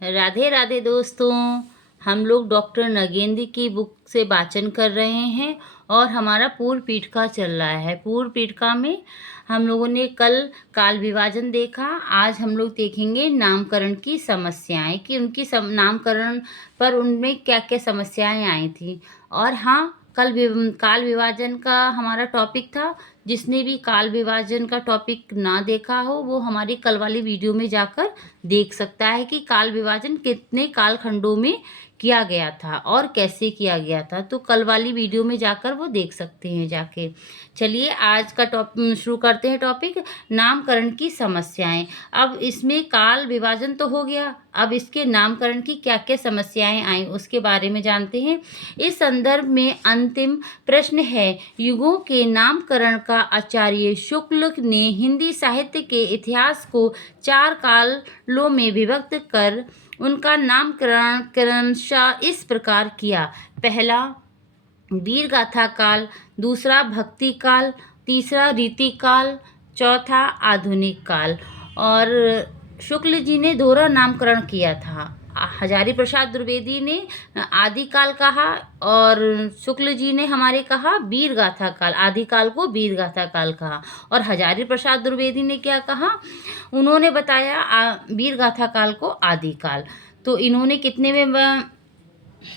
राधे राधे दोस्तों। हम लोग डॉक्टर नगेंद्र की बुक से वाचन कर रहे हैं और हमारा पूर्व पीठिका चल रहा है। पूर्व पीठिका में हम लोगों ने कल काल विभाजन देखा। आज हम लोग देखेंगे नामकरण की समस्याएं कि उनकी नामकरण पर उनमें क्या क्या समस्याएं आई थी। और हाँ, काल विभाजन का हमारा टॉपिक था। जिसने भी काल विभाजन का टॉपिक ना देखा हो वो हमारी कल वाली वीडियो में जाकर देख सकता है कि काल विभाजन कितने कालखंडों में किया गया था और कैसे किया गया था। तो कल वाली वीडियो में जाकर वो देख सकते हैं जाके। चलिए आज का शुरू करते हैं टॉपिक नामकरण की समस्याएं। अब इसमें काल विभाजन तो हो गया, अब इसके नामकरण की क्या क्या समस्याएं आई उसके बारे में जानते हैं। इस संदर्भ में अंतिम प्रश्न है, युगों के नामकरण का आचार्य शुक्ल ने हिंदी साहित्य के इतिहास को 4 कालों में विभक्त कर उनका नामकरण क्रमशः इस प्रकार किया। पहला वीर गाथा काल, दूसरा भक्ति काल, तीसरा रीति काल, चौथा आधुनिक काल। और शुक्ल जी ने दोहरा नामकरण किया था। हजारी प्रसाद द्विवेदी ने आदिकाल कहा और शुक्ल जी ने हमारे कहा वीर गाथा काल, आदिकाल को वीर गाथा काल कहा। और हजारी प्रसाद द्विवेदी ने क्या कहा, उन्होंने बताया वीर गाथा काल को आदिकाल। तो इन्होंने कितने में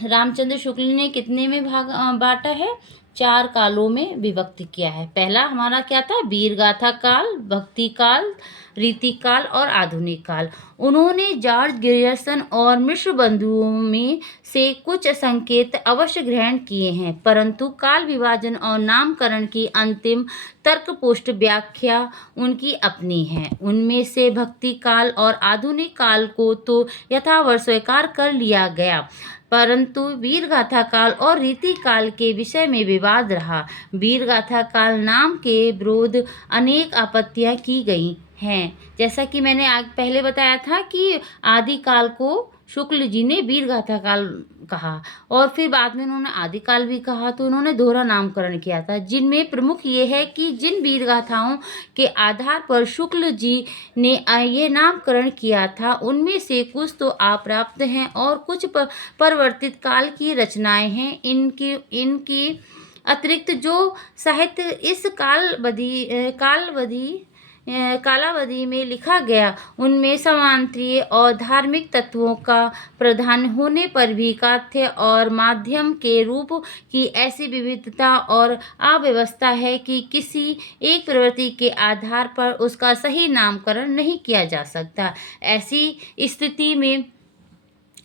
रामचंद्र शुक्ल ने कितने में बांटा है, 4 कालों में विभक्त किया है। पहला हमारा क्या था, वीर गाथा काल, भक्ति काल, रीति काल और आधुनिक काल। उन्होंने जॉर्ज ग्रियर्सन और मिश्र बंधुओं में से कुछ संकेत अवश्य ग्रहण किए हैं, परंतु काल विभाजन और नामकरण की अंतिम तर्कपुष्ट व्याख्या उनकी अपनी है। उनमें से भक्ति काल और आधुनिक काल को तो यथावत स्वीकार कर लिया गया, परंतु वीर गाथा काल और रीति काल के विषय में विवाद रहा। वीर गाथा काल नाम के विरुद्ध अनेक आपत्तियां की गई हैं। जैसा कि मैंने पहले बताया था कि आदिकाल को शुक्ल जी ने वीर गाथा काल कहा और फिर बाद में उन्होंने आदिकाल भी कहा, तो उन्होंने दोहरा नामकरण किया था। जिनमें प्रमुख ये है कि जिन वीर गाथाओं के आधार पर शुक्ल जी ने ये नामकरण किया था उनमें से कुछ तो अप्राप्त हैं और कुछ परिवर्तित काल की रचनाएं हैं। इनकी अतिरिक्त जो साहित्य इस कालावधि में लिखा गया उनमें समांतरीय और धार्मिक तत्वों का प्रधान होने पर भी काथ्य और माध्यम के रूप की ऐसी विविधता और अव्यवस्था है कि किसी एक प्रवृत्ति के आधार पर उसका सही नामकरण नहीं किया जा सकता। ऐसी स्थिति में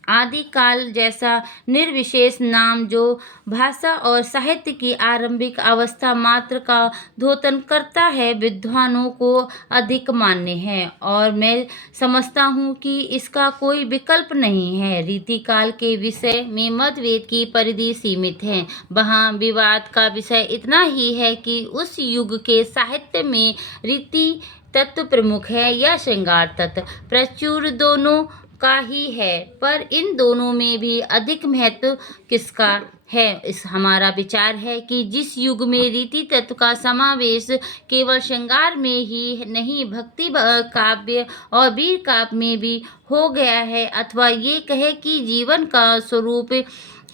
आदिकाल जैसा निर्विशेष नाम जो भाषा और साहित्य की आरंभिक अवस्था मात्र का द्योतन करता है, विद्वानों को अधिक मान्य है और मैं समझता हूँ कि इसका कोई विकल्प नहीं है। रीतिकाल के विषय में मतभेद की परिधि सीमित है। वहाँ विवाद का विषय इतना ही है कि उस युग के साहित्य में रीति तत्व प्रमुख है या श्रृंगार तत्व प्रचुर, दोनों का ही है, पर इन दोनों में भी अधिक महत्व किसका है। इस हमारा विचार है कि जिस युग में रीति तत्व का समावेश केवल श्रृंगार में ही नहीं, भक्ति काव्य और वीर काव्य में भी हो गया है, अथवा ये कहे कि जीवन का स्वरूप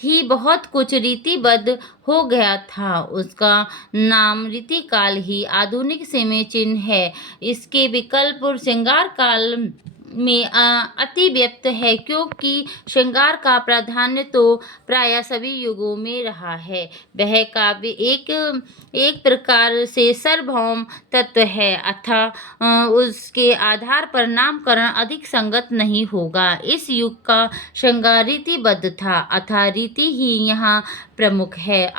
ही बहुत कुछ रीतिबद्ध हो गया था, उसका नाम रीतिकाल ही आधुनिक समय चिन्ह है। इसके विकल्प श्रृंगार काल में अति व्यक्त है, क्योंकि श्रृंगार का प्राधान्य तो प्राय सभी युगों में रहा है। वह काव्य एक प्रकार से सार्वभौम तत्व है, अतः उसके आधार पर नामकरण अधिक संगत नहीं होगा। इस युग का श्रृंगार रीतिबद्ध था, अतः रीति ही यहाँ प्रमुख है।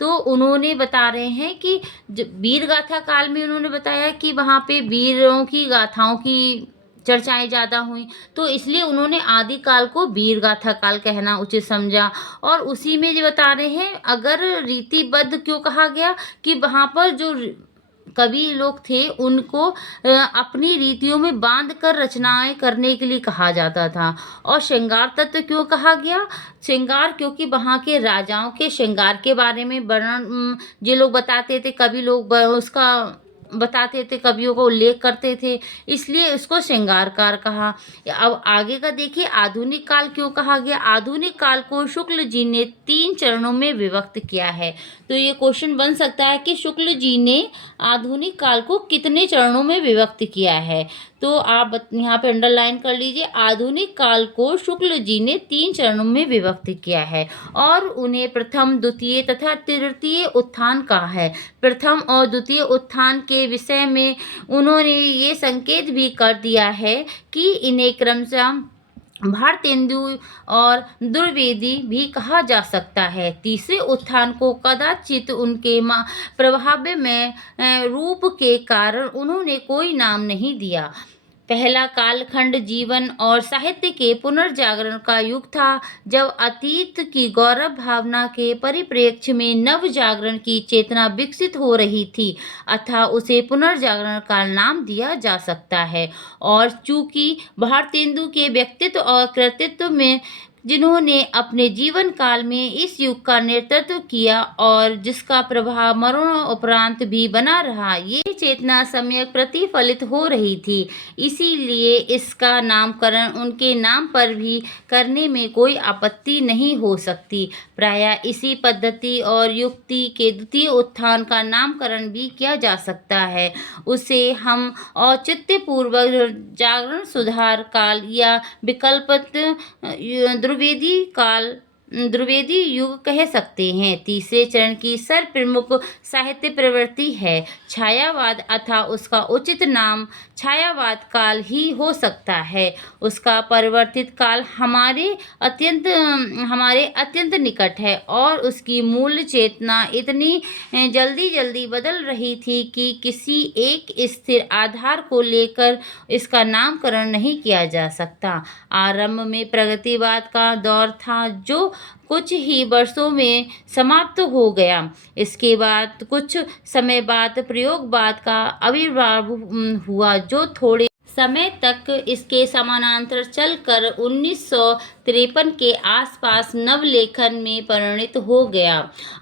तो उन्होंने बता रहे हैं कि वीर गाथा काल में उन्होंने बताया कि वहाँ पे वीरों की गाथाओं की चर्चाएं ज़्यादा हुई, तो इसलिए उन्होंने आदिकाल को वीर गाथा काल कहना उचित समझा। और उसी में जो बता रहे हैं, अगर रीतिबद्ध क्यों कहा गया कि वहाँ पर जो कवि लोग थे उनको अपनी रीतियों में बांध कर रचनाएं करने के लिए कहा जाता था। और श्रृंगार तत्व क्यों कहा गया, श्रृंगार क्योंकि वहाँ के राजाओं के श्रृंगार के बारे में वर्णन जो लोग बताते थे, कवि लोग उसका बताते थे, कवियों का उल्लेख करते थे, इसलिए इसको श्रृंगार काल कहा। अब आगे का देखिए, आधुनिक काल क्यों कहा गया? आधुनिक काल को शुक्ल जी ने 3 चरणों में विभक्त किया है। तो ये क्वेश्चन बन सकता है कि शुक्ल जी ने आधुनिक काल को कितने चरणों में विभक्त किया है? तो आप यहाँ पे अंडरलाइन कर लीजिए, आधुनिक काल को शुक्ल जी ने 3 चरणों में विभक्त किया है और उन्हें प्रथम, द्वितीय तथा तृतीय उत्थान कहा है। प्रथम और द्वितीय उत्थान के विषय में उन्होंने ये संकेत भी कर दिया है कि इन्हें क्रमशः भारतेंदु और द्विवेदी भी कहा जा सकता है। तीसरे उत्थान को कदाचित उनके प्रभाव में रूप के कारण उन्होंने कोई नाम नहीं दिया। पहला कालखंड जीवन और साहित्य के पुनर्जागरण का युग था, जब अतीत की गौरव भावना के परिप्रेक्ष्य में नव जागरण की चेतना विकसित हो रही थी, अतः उसे पुनर्जागरण का नाम दिया जा सकता है। और चूंकि भारतेंदु के व्यक्तित्व और कृतित्व में, जिन्होंने अपने जीवन काल में इस युग का नेतृत्व किया और जिसका प्रभाव मरणोपरांत भी बना रहा, ये चेतना सम्यक प्रतिफलित हो रही थी, इसीलिए इसका नामकरण उनके नाम पर भी करने में कोई आपत्ति नहीं हो सकती। प्रायः इसी पद्धति और युक्ति के द्वितीय उत्थान का नामकरण भी किया जा सकता है। उसे हम औचित्यपूर्वक जागरण सुधार काल या विकल्पित द्विवेदी युग कह सकते हैं। तीसरे चरण की सर्वप्रमुख साहित्य प्रवृत्ति है छायावाद, अतः उसका उचित नाम छायावाद काल ही हो सकता है। उसका परिवर्तित काल हमारे अत्यंत निकट है और उसकी मूल चेतना इतनी जल्दी बदल रही थी कि किसी एक स्थिर आधार को लेकर इसका नामकरण नहीं किया जा सकता। आरंभ में प्रगतिवाद का दौर था, जो कुछ ही वर्षों में समाप्त हो गया। इसके बाद कुछ समय बाद प्रयोगवाद का आविर्भाव हुआ, जो थोड़े समय तक इसके समानांतर चलकर 1953 के आसपास नवलेखन में परिणत हो गया।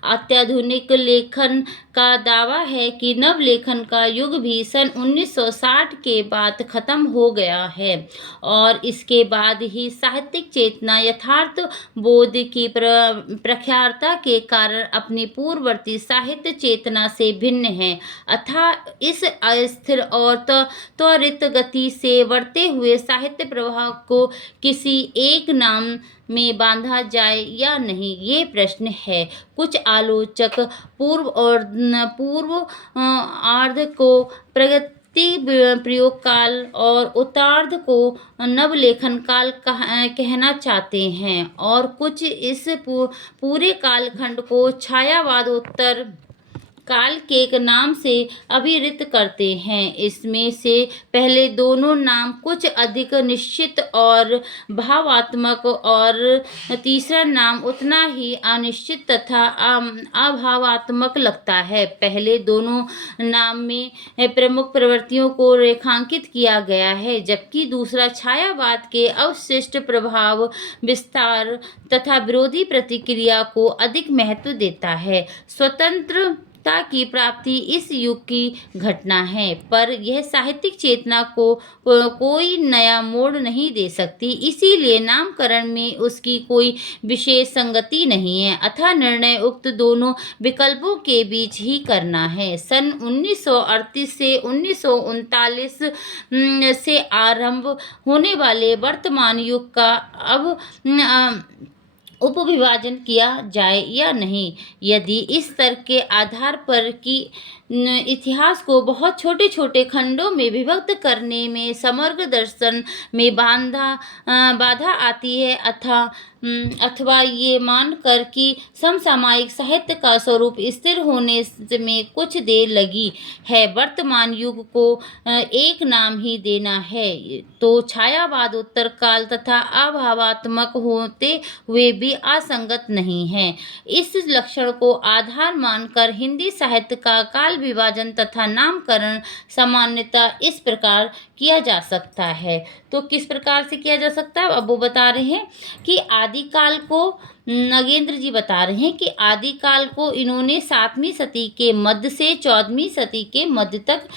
अत्याधुनिक लेखन का दावा है कि नवलेखन का युग भी सन 1960 के बाद खत्म हो गया है और इसके बाद ही साहित्यिक चेतना यथार्थ बोध की प्रखरता के कारण अपनी पूर्ववर्ती साहित्य चेतना से भिन्न है, अतः इस अस्थिर और त्वरित गति से बढ़ते हुए साहित्य प्रवाह को किसी एक नाम में बांधा जाए या नहीं, ये प्रश्न है। कुछ आलोचक पूर्व आर्ध को प्रगति प्रयोग काल और उत्तरार्ध को नवलेखन काल कहना चाहते हैं और कुछ इस पूरे कालखंड को छायावादोत्तर काल के एक नाम से अभिहित करते हैं। इसमें से पहले दोनों नाम कुछ अधिक निश्चित और भावात्मक और तीसरा नाम उतना ही अनिश्चित तथा अभावात्मक लगता है। पहले दोनों नाम में प्रमुख प्रवृत्तियों को रेखांकित किया गया है, जबकि दूसरा छायावाद के अवशिष्ट प्रभाव, विस्तार तथा विरोधी प्रतिक्रिया को अधिक महत्व देता है। स्वतंत्रता की प्राप्ति इस युग की घटना है, पर यह साहित्यिक चेतना को कोई नया मोड़ नहीं दे सकती, इसीलिए नामकरण में उसकी कोई विशेष संगति नहीं है, अतः निर्णय उक्त दोनों विकल्पों के बीच ही करना है। सन 1938 से 1939 से आरंभ होने वाले वर्तमान युग का अब उपविभाजन किया जाए या नहीं। यदि इस तर्क के आधार पर कि इतिहास को बहुत छोटे छोटे खंडों में विभक्त करने में समग्र दर्शन में बाधा आती है, अथवा ये मानकर कि समसामयिक साहित्य का स्वरूप स्थिर होने में कुछ देर लगी है, वर्तमान युग को एक नाम ही देना है, तो छायावाद उत्तर काल तथा अभावात्मक होते हुए भी असंगत नहीं है। इस लक्षण को आधार मानकर हिंदी साहित्य का काल काल विभाजन तथा नामकरण सामान्यतः इस प्रकार किया जा सकता है। तो किस प्रकार से किया जा सकता है, अब वो बता रहे हैं कि आदिकाल को नगेंद्र जी बता रहे हैं कि आदिकाल को इन्होंने 7वीं सदी के मध्य से 14वीं सदी के मध्य तक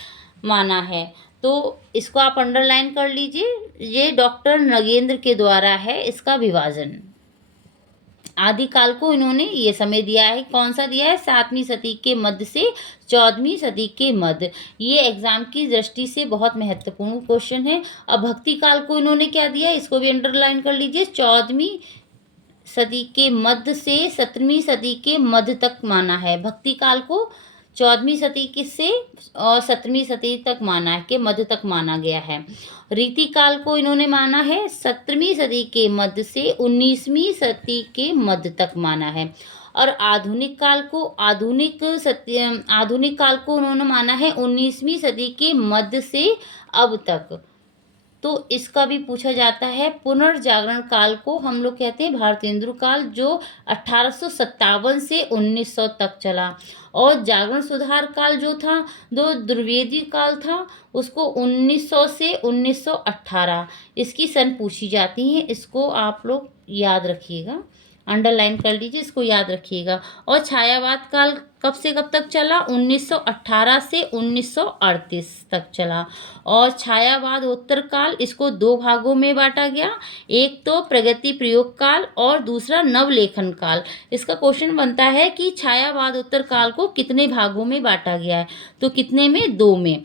माना है। तो इसको आप अंडरलाइन कर लीजिए, ये डॉक्टर नगेंद्र के द्वारा है इसका विभाजन। आदिकाल को इन्होंने ये समय दिया है, कौन सा दिया है, 7वीं सदी के मध्य से 14वीं सदी के मध्य। ये एग्जाम की दृष्टि से बहुत महत्वपूर्ण क्वेश्चन है। अब भक्ति काल को इन्होंने क्या दिया, इसको भी अंडरलाइन कर लीजिए, 14वीं सदी के मध्य से 17वीं सदी के मध्य तक माना है। भक्ति काल को 14वीं सदी की से और 17वीं सदी तक माना है, के मध्य तक माना गया है। रीति काल को इन्होंने माना है 17वीं सदी के मध्य से 19वीं सदी के मध्य तक माना है। और आधुनिक काल को उन्होंने माना है 19वीं सदी के मध्य से अब तक। तो इसका भी पूछा जाता है। पुनर्जागरण काल को हम लोग कहते हैं भारतेंदु काल, जो 1857 से 1900 तक चला। और जागरण सुधार काल जो था, जो द्विवेदी काल था, उसको 1900 से 1918 इसकी सन पूछी जाती है। इसको आप लोग याद रखिएगा, अंडरलाइन कर लीजिए, इसको याद रखिएगा। और छायावाद काल कब से कब तक चला, 1918 से 1938 तक चला। और छायावाद उत्तर काल, इसको 2 भागों में बांटा गया, एक तो प्रगति प्रयोग काल और दूसरा नवलेखन काल। इसका क्वेश्चन बनता है कि छायावाद उत्तर काल को कितने भागों में बांटा गया है, तो कितने में, 2 में।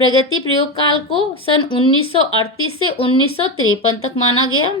प्रगति प्रयोग काल को सन 1938 से 1953 तक माना गया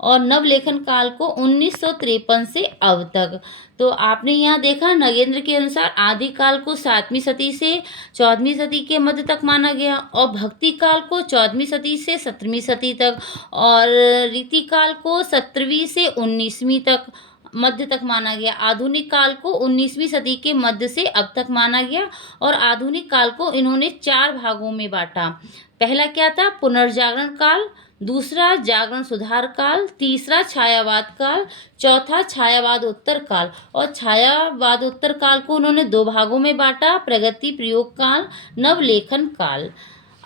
और नवलेखन काल को 1953 से अब तक। तो आपने यहाँ देखा नगेंद्र के अनुसार आदिकाल को 7वीं सदी से 14वीं सदी के मध्य तक माना गया और भक्ति काल को 14वीं सदी से 17वीं सदी तक और रीति काल को 17वीं से 19वीं तक मध्य तक माना गया। आधुनिक काल को 19वीं सदी के मध्य से अब तक माना गया और आधुनिक काल को इन्होंने 4 भागों में बांटा। पहला क्या था, पुनर्जागरण काल, दूसरा जागरण सुधार काल, तीसरा छायावाद काल, चौथा छायावाद उत्तर काल। और छायावाद उत्तर काल को उन्होंने 2 भागों में बांटा, प्रगति प्रयोग काल, नवलेखन काल।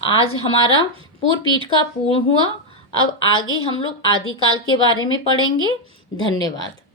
आज हमारा पूर्व पीठ का पूर्ण हुआ। अब आगे हम लोग आदिकाल के बारे में पढ़ेंगे। धन्यवाद।